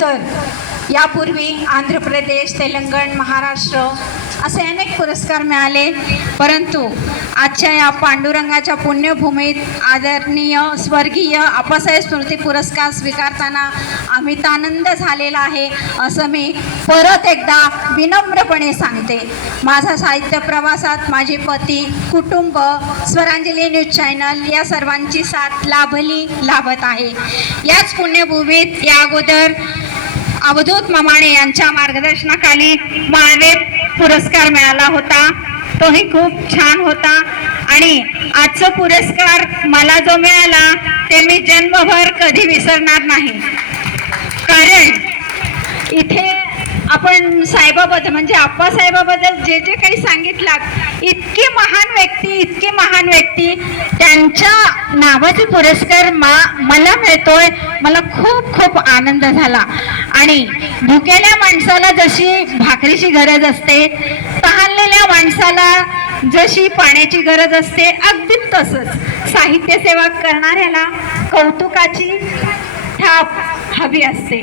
तर यापूर्वी आंध्र प्रदेश तेलंगण महाराष्ट्र असे अनेक पुरस्कार मिळाले. परंतु आजच्या या पांडुरंगाच्या पुण्यभूमीत आदरणीय स्वर्गीय आप्पासाहेब स्मृती पुरस्कार स्वीकारताना आम्ही आनंद झालेला आहे असं मी परत एकदा विनम्रपणे सांगते. माझा साहित्य प्रवासात माझे पती कुटुंब स्वरांजली न्यूज चॅनल या सर्वांची साथ लाभली लाभत आहे. याच पुण्यभूमीत या अगोदर अवधूत ममाणे यांच्या मार्गदर्शनाखाली माळवे पुरस्कार मिळाला होता. तोही खूप छान होता. आणि आजचा पुरस्कार मला जो मिळाला ते मी जन्मभर कधी विसरणार नाही. कारण इथे आपण साहेबाबद्दल म्हणजे आप्पासाहेबाबद्दल जे जे काही सांगितलात इतकी महान व्यक्ती इतकी महान व्यक्ती त्यांच्या नावाचे पुरस्कार मा मला मिळतोय. मला खूप खूप आनंद झाला. आणि भुकेल्या माणसाला जशी भाकरीची गरज असते तहानलेल्या माणसाला जशी पाण्याची गरज असते अगदी तसंच. साहित्य सेवा करणाऱ्याला कौतुकाची थाप हवी असते.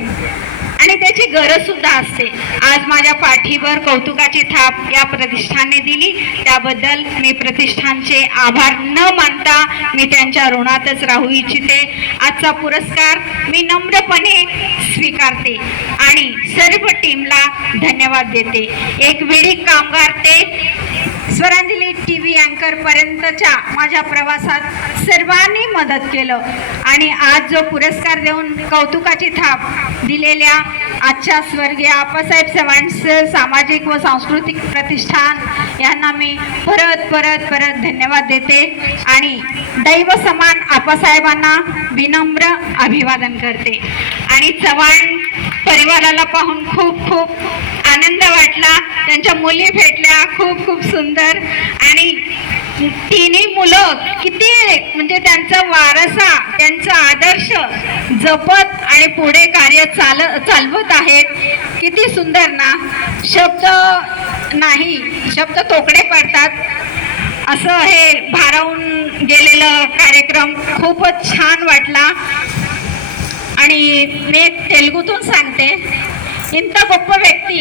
आणि त्याची गरज सुद्धा असते. आज माझ्या पाठीवर कौतुकाची थाप या प्रतिष्ठानने दिली. त्याबद्दल मी प्रतिष्ठानचे आभार न मानता मी त्यांच्या ऋणातच राहू इच्छिते. आजचा पुरस्कार मी नम्रपणे स्वीकारते आणि सर्व टीमला धन्यवाद देते. एक वेळी कामगार ते स्वरांजली टी व्ही अँकर पर्यंतच्या माझ्या प्रवासात सर्वांना मदत केलं. आणि आज जो पुरस्कार देऊन कौतुकाची थाप दिलेल्या आजच्या स्वर्गीय आप्पासाहेब चव्हाण सामाजिक व सांस्कृतिक प्रतिष्ठान यांना मी परत परत परत धन्यवाद देते. आणि दैव समान आप्पासाहेबांना विनम्र अभिवादन करते. आणि चव्हाण परिवाराला पाहून खूप खूप आनंद वाटला. त्यांच्या मुली भेटल्या खूप खूप सुंदर. आणि तिन्ही मुलं किती म्हणजे त्यांचं वारसा त्यांचा आदर्श जपत आणि पुढे कार्य चाल चालवत आहेत. किती सुंदर ना? शब्द नाही शब्द तोकडे पडतात. असं हे भारावून गेलेलं कार्यक्रम खूपच छान वाटला. आणि मी तेलगूतून सांगते. ఇంత గొప్ప వ్యక్తి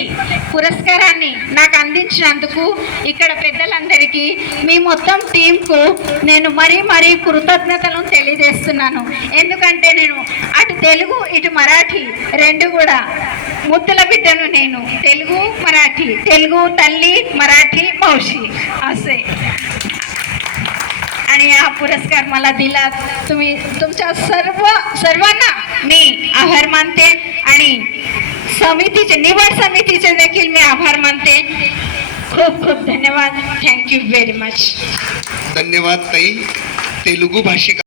పురస్కారాన్ని నాకు అందించినందుకు ఇక్కడ పెద్దలందరికీ మీ మొత్తం టీంకు నేను మరీ మరీ కృతజ్ఞతలను తెలియజేస్తున్నాను ఎందుకంటే నేను అటు తెలుగు ఇటు మరాఠీ రెండు కూడా ముద్దుల బిడ్డను నేను తెలుగు మరాఠీ తెలుగు తల్లి మరాఠీ మౌషి असे आणि हा पुरस्कार मला दिला तुम्ही तुमच्या सर्व सर्वांना मी आभार मानते आणि समितीचे निवड समितीचे देखील मी आभार मानते. खूप खूप धन्यवाद. थँक्यू व्हेरी मच धन्यवाद ताई. तेलुगू भाषिका